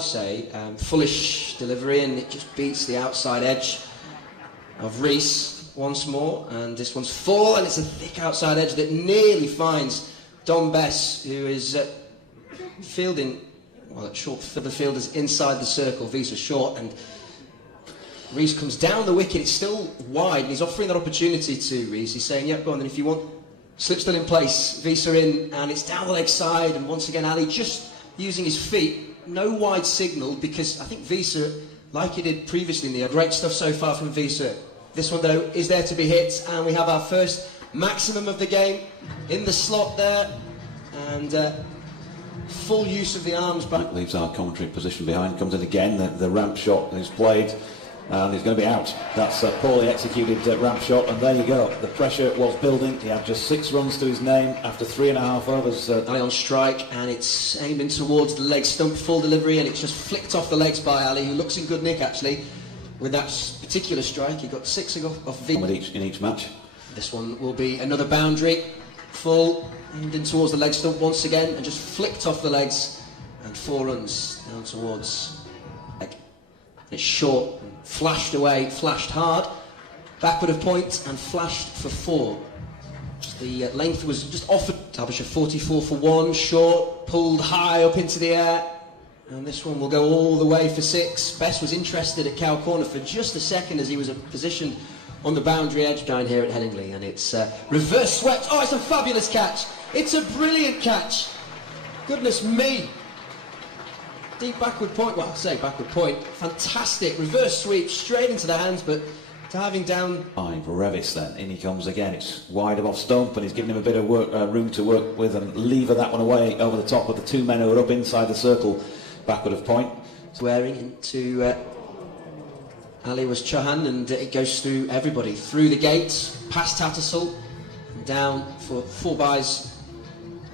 Say, foolish delivery, and it just beats the outside edge of Rees once more, and this one's full, and it's a thick outside edge that nearly finds Don Bess, who is fielding, well, at short for the fielders inside the circle. Visa short, and Rees comes down the wicket. It's still wide, and he's offering that opportunity to Rees. He's saying, yep, go on then if you want. Slip still in place, Visa in, and it's down the leg side, and once again Ali just using his feet. No wide signal, because I think Visa, like he did previously in the great stuff so far from Visa. This one though is there to be hit, and we have our first maximum of the game in the slot there, and full use of the arms back. Leaves our commentary position behind, comes in again, the ramp shot is played, and he's going to be out. That's a poorly executed ramp shot, and there you go. The pressure was building. He had just 6 runs to his name after 3.5 overs. Ali on strike, and it's aiming towards the leg stump, full delivery, and it's just flicked off the legs by Ali, who looks in good nick actually with that particular strike. He got 6 off V in each match. This one will be another boundary, full, aimed in towards the leg stump once again, and just flicked off the legs, and 4 runs down towards leg. It's short, and flashed away, flashed hard, backward of point, and flashed for 4. The length was just offered. Derbyshire 44 for 1, short, pulled high up into the air, and this one will go all the way for 6. Bess was interested at cow corner for just a second as he was positioned on the boundary edge down here at Headingley, and it's reverse swept. Oh, it's a fabulous catch. It's a brilliant catch. Goodness me. Deep backward point, well I say backward point, fantastic, reverse sweep straight into the hands, but diving down. Fine for Revis then, in he comes again, it's wide of off stump, and he's giving him a bit of room to work with, and lever that one away over the top of the 2 men who are up inside the circle, backward of point. Swearing into Ali was Chauhan, and it goes through everybody, through the gates, past Tattersall, and down for 4 byes.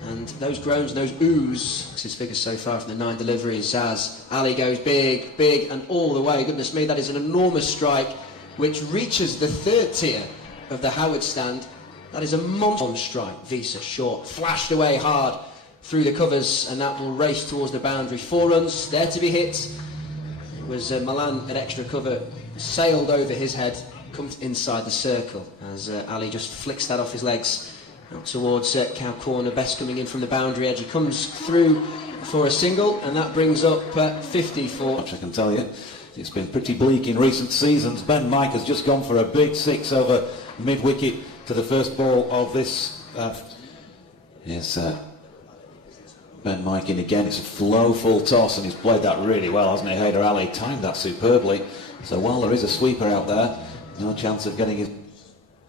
And those groans, those oohs, his figures so far from the 9 deliveries, as Ali goes big, big, and all the way. Goodness me, that is an enormous strike, which reaches the 3rd tier of the Howard stand. That is a monster strike. Visa short, flashed away hard through the covers, and that will race towards the boundary. 4 runs, there to be hit. It was Milan at extra cover, sailed over his head, comes inside the circle, as Ali just flicks that off his legs. Out towards cow corner, Bess coming in from the boundary edge. He comes through for a single, and that brings up 50 for... Much I can tell you, it's been pretty bleak in recent seasons. Ben Mike has just gone for a big 6 over mid-wicket to the first ball of this. Here's Ben Mike in again. It's a flow full toss, and he's played that really well, hasn't he? Haider Ali timed that superbly. So while there is a sweeper out there, no chance of getting his...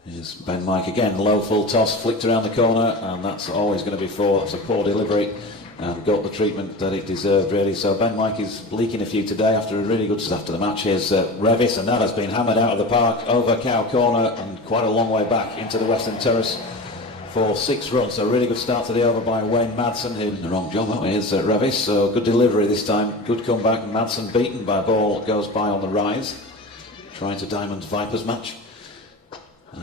Here's Ben Mike again, low full toss, flicked around the corner, and that's always going to be 4. That's a poor delivery, and got the treatment that it deserved really. So Ben Mike is leaking a few today after a really good start to the match. Here's Revis, and that has been hammered out of the park over cow corner and quite a long way back into the Western Terrace for 6 runs. So a really good start to the over by Wayne Madsen, who did the wrong job. Here's Revis, so good delivery this time, good comeback. Madsen beaten by a ball, goes by on the rise, trying to diamond Vipers match.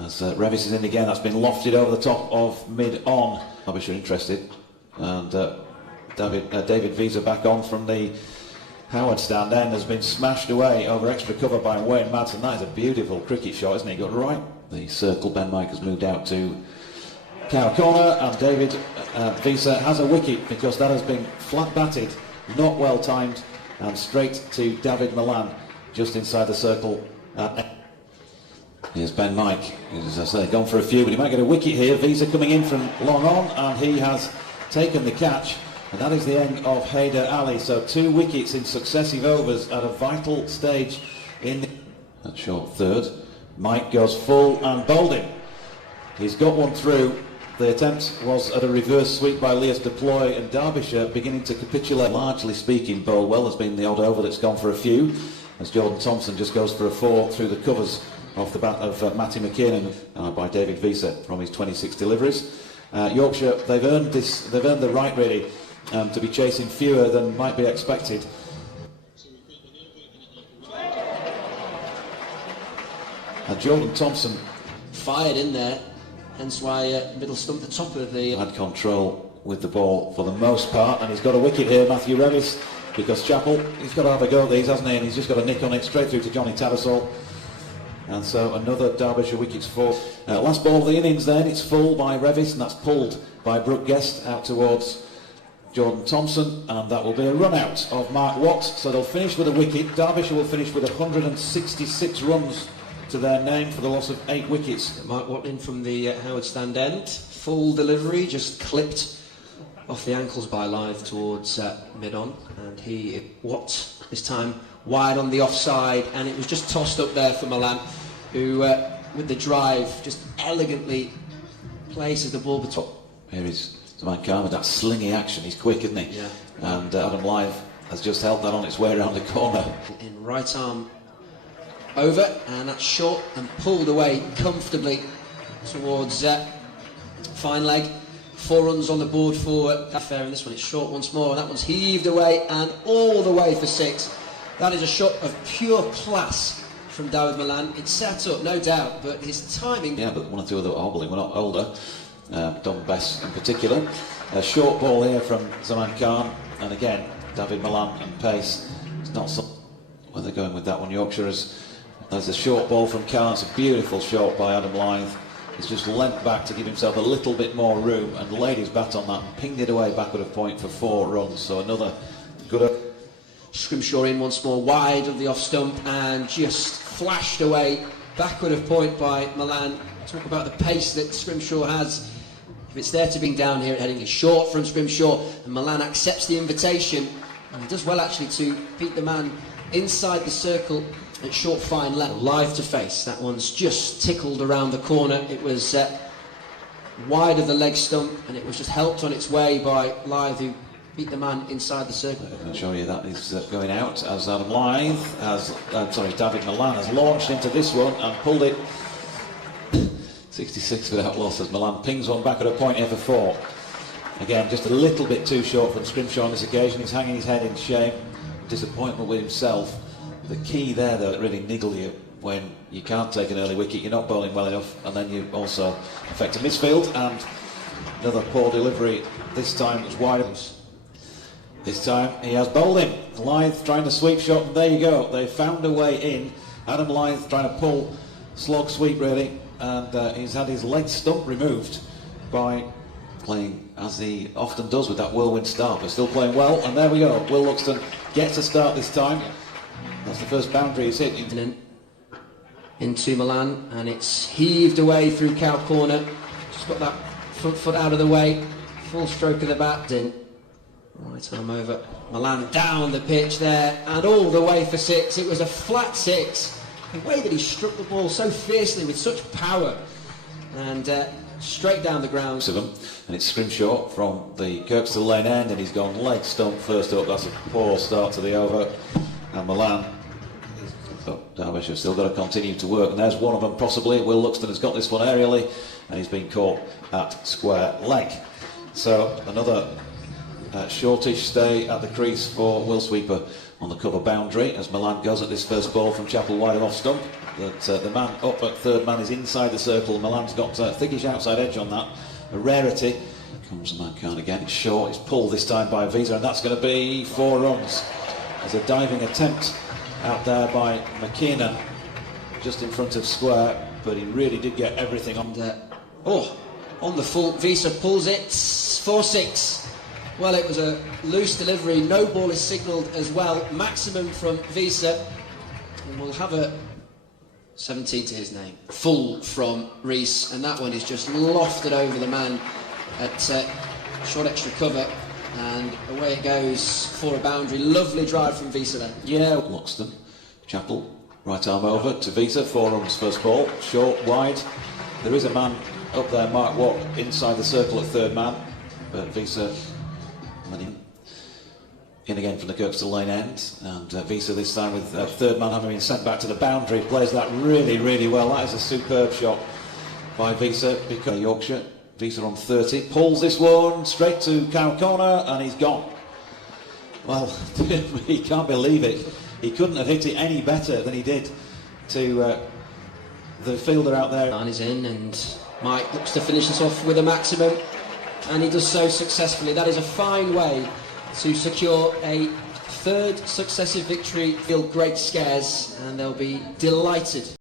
As Revis is in again, that's been lofted over the top of mid-on. Derbyshire interested, and David Visa back on from the Howard stand end has been smashed away over extra cover by Wayne Madsen. That is a beautiful cricket shot, isn't he? Got right. The circle, Ben Mike has moved out to cow corner, and David Visa has a wicket because that has been flat batted, not well timed, and straight to David Milan just inside the circle. Here's Ben Mike, as I say, gone for a few, but he might get a wicket here. Visa coming in from long on, and he has taken the catch, and that is the end of Haider Ali. So 2 wickets in successive overs at a vital stage in that short 3rd. Mike goes full and bowled him. He's got one through. The attempt was at a reverse sweep by Leas Deploy, and Derbyshire beginning to capitulate. Largely speaking, bowled well. There's been the odd over that's gone for a few, as Jordan Thompson just goes for a 4 through the covers off the bat of Matty McKinnon by David Visa from his 26 deliveries. Yorkshire, they've earned the right really to be chasing fewer than might be expected. Jordan Thompson fired in there, hence why middle stump the top of the... Had control with the ball for the most part, and he's got a wicket here. Matthew Revis because Chapel, he's got to have a go at these, hasn't he? And he's just got a nick on it straight through to Johnny Tattersall. And so another Derbyshire wicket's for. Last ball of the innings then, it's full by Revis, and that's pulled by Brooke Guest out towards Jordan Thompson, and that will be a run out of Mark Watt. So they'll finish with a wicket. Derbyshire will finish with 166 runs to their name for the loss of 8 wickets. Mark Watt in from the Howard stand end. Full delivery, just clipped off the ankles by Lyth towards mid-on, and Watt this time wide on the offside, and it was just tossed up there for Milan, who with the drive just elegantly places the ball between. Here is Zaman Khan with that slingy action. He's quick, isn't he? Yeah. And Adam Lyth has just helped that on its way around the corner. In right arm over, and that's short and pulled away comfortably towards fine leg. 4 runs on the board for fair, and this one it's short once more, and that one's heaved away and all the way for 6. That is a shot of pure class from Dawid Malan. It's set up, no doubt, but his timing... Yeah, but 1 or 2 other hobbling. We're not older. Don Bess in particular. A short ball here from Zaman Khan, and again, Dawid Malan and pace. It's not so... Where they're going with that one, Yorkshire there's a short ball from Khan. It's a beautiful shot by Adam Lyth. He's just leant back to give himself a little bit more room and laid his bat on that and pinged it away backward of point for 4 runs. So another good... Scrimshaw in once more, wide of the off stump, and just flashed away backward of point by Milan. Talk about the pace that Scrimshaw has. If it's there to be down here at Headingley, short from Scrimshaw, and Milan accepts the invitation, and he does well actually to beat the man inside the circle at short fine left. Lyth to face, that one's just tickled around the corner. It was wide of the leg stump, and it was just helped on its way by Lyth, who beat the man inside the circle. I can show you that is going out as Adam Lyth has, Dawid Malan has launched into this one and pulled it 66 without loss as Milan pings one back at a point here for 4. Again, just a little bit too short from Scrimshaw on this occasion. He's hanging his head in shame, disappointment with himself. The key there, though, that really niggle you when you can't take an early wicket, you're not bowling well enough, and then you also affect a misfield, and another poor delivery. This time it's wide. This time he has bowled him. Lyth trying to sweep shot, and there you go. They found a way in. Adam Lyth trying to pull slog sweep really, and he's had his leg stump removed by playing as he often does with that whirlwind start, but still playing well. And there we go. Will Luxton gets a start this time. That's the first boundary he's hit. Into Milan, and it's heaved away through cow corner. Just got that front foot out of the way. Full stroke of the bat in. Right arm over. Milan down the pitch there, and all the way for 6. It was a flat 6. The way that he struck the ball so fiercely with such power, and straight down the ground. And it's Scrimshaw from the Kirkstall Lane end, and he's gone leg stump first up. That's a poor start to the over. And Milan, but Derbyshire have still got to continue to work, and there's one of them possibly. Will Luxton has got this one aerially, and he's been caught at square leg. So another shortish stay at the crease for Will Sweeper on the cover boundary as Milan goes at this first ball from Chapel wide of off stump. But the man up at third man is inside the circle. Milan's got thickish outside edge on that, a rarity. Comes the man Khan again. It's short. It's pulled this time by Visa, and that's going to be 4 runs. There's a diving attempt out there by McKinnon just in front of square, but he really did get everything on there. On the full, Visa pulls it 4-6. Well, it was a loose delivery. No ball is signalled as well. Maximum from Visa, and we'll have a 17 to his name. Full from Rees, and that one is just lofted over the man at short extra cover. And away it goes for a boundary. Lovely drive from Visa then. Yeah, Luxton. Chapel, right arm over to Visa. 4 runs first ball. Short, wide. There is a man up there, Mark Watt, inside the circle at third man. But Visa in again from the Kirkstall Lane end. And Visa this time with third man having been sent back to the boundary. Plays that really, really well. That is a superb shot by Visa because Yorkshire. Visa on 30, pulls this one straight to cow corner, and he's gone. Well, he can't believe it. He couldn't have hit it any better than he did to the fielder out there. And he's in, and Mike looks to finish this off with a maximum, and he does so successfully. That is a fine way to secure a third successive victory, feel great scares, and they'll be delighted